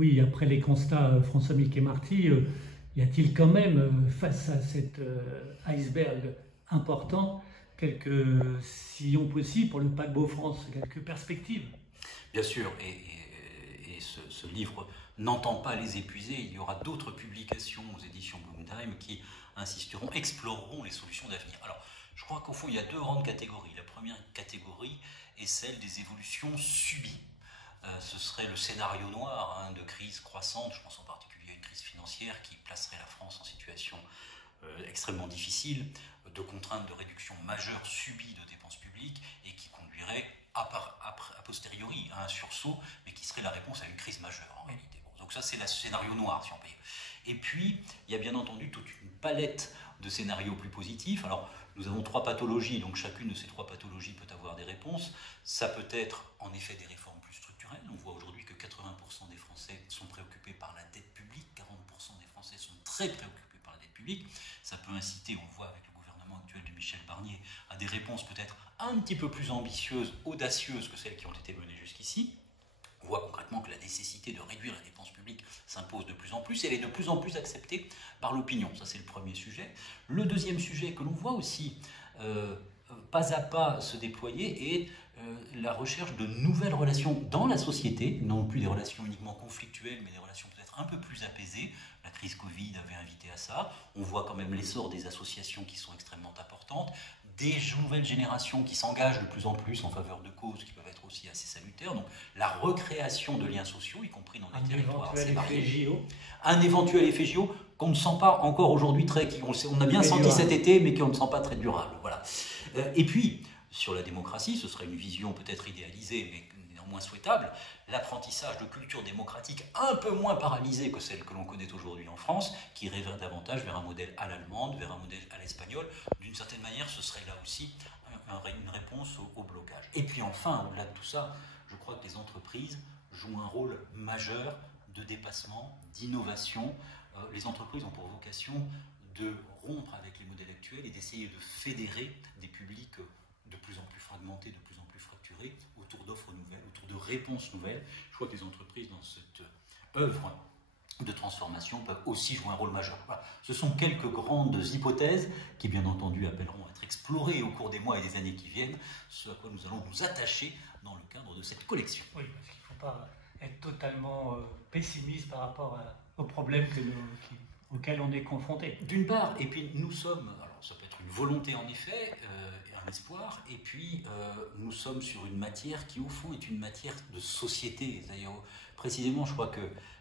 Oui, après les constats, François Mickey-Marty, y a-t-il quand même, face à cet iceberg important, quelques sillons possibles pour le paquebot France, quelques perspectives? Bien sûr, et ce livre n'entend pas les épuiser. Il y aura d'autres publications aux éditions Blumheim qui insisteront, exploreront les solutions d'avenir. Alors, je crois qu'au fond, il y a deux grandes catégories. La première catégorie est celle des évolutions subies. Ce serait le scénario noir de crise croissante, je pense en particulier à une crise financière qui placerait la France en situation extrêmement difficile, de contraintes de réduction majeures subies de dépenses publiques et qui conduirait a posteriori à un sursaut, mais qui serait la réponse à une crise majeure en réalité. Bon, donc ça c'est le scénario noir si on peut dire. Et puis il y a bien entendu toute une palette de scénarios plus positifs. Alors nous avons trois pathologies, donc chacune de ces trois pathologies peut avoir des réponses. Ça peut être en effet des réformes plus structurelles. On voit aujourd'hui que 80% des Français sont préoccupés par la dette publique, 40% des Français sont très préoccupés par la dette publique. Ça peut inciter, on le voit avec le gouvernement actuel de Michel Barnier, à des réponses peut-être un petit peu plus ambitieuses, audacieuses que celles qui ont été menées jusqu'ici. On voit concrètement que la nécessité de réduire la dépense publique s'impose de plus en plus et elle est de plus en plus acceptée par l'opinion. Ça, c'est le premier sujet. Le deuxième sujet que l'on voit aussi pas à pas se déployer est la recherche de nouvelles relations dans la société, non plus des relations uniquement conflictuelles, mais des relations peut-être un peu plus apaisées. La crise Covid avait invité à ça. On voit quand même l'essor des associations qui sont extrêmement importantes, des nouvelles générations qui s'engagent de plus en plus en faveur de causes qui peuvent être aussi assez salutaires. Donc la recréation de liens sociaux, y compris dans des territoires assez variés. Un éventuel effet JO qu'on ne sent pas encore aujourd'hui très... On a bien senti cet été, mais qu'on ne sent pas très durable. Voilà. Et puis, sur la démocratie, ce serait une vision peut-être idéalisée, mais néanmoins souhaitable, l'apprentissage de culture démocratique un peu moins paralysée que celle que l'on connaît aujourd'hui en France, qui irait davantage vers un modèle à l'allemande, vers un modèle à l'espagnol. D'une certaine manière, ce serait là aussi une réponse au blocage. Et puis enfin, au-delà de tout ça, je crois que les entreprises jouent un rôle majeur de dépassement, d'innovation. Les entreprises ont pour vocation de rompre avec les modèles actuels et d'essayer de fédérer des publics de plus en plus fragmentés, de plus en plus fracturés, autour d'offres nouvelles, autour de réponses nouvelles. Je crois que les entreprises, dans cette œuvre de transformation, peuvent aussi jouer un rôle majeur. Voilà. Ce sont quelques grandes hypothèses qui, bien entendu, appelleront à être explorées au cours des mois et des années qui viennent, ce à quoi nous allons nous attacher dans le cadre de cette collection. Oui, parce qu'il ne faut pas être totalement pessimiste par rapport aux problèmes auxquels on est confronté. D'une part, et puis nous sommes, alors ça peut être une volonté en effet, et un espoir, et puis nous sommes sur une matière qui au fond est une matière de société. D'ailleurs, précisément, je crois que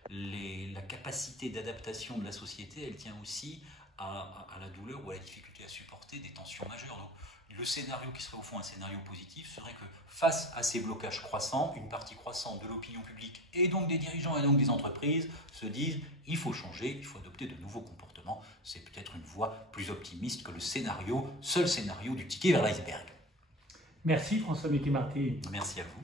la capacité d'adaptation de la société, elle tient aussi à la douleur ou à la difficulté à supporter des tensions majeures. Donc, le scénario qui serait au fond un scénario positif serait que face à ces blocages croissants, une partie croissante de l'opinion publique et donc des dirigeants et donc des entreprises se disent il faut changer, il faut adopter de nouveaux comportements. C'est peut-être une voie plus optimiste que le seul scénario du ticket vers l'iceberg. Merci François Mickey-Marty. Merci à vous.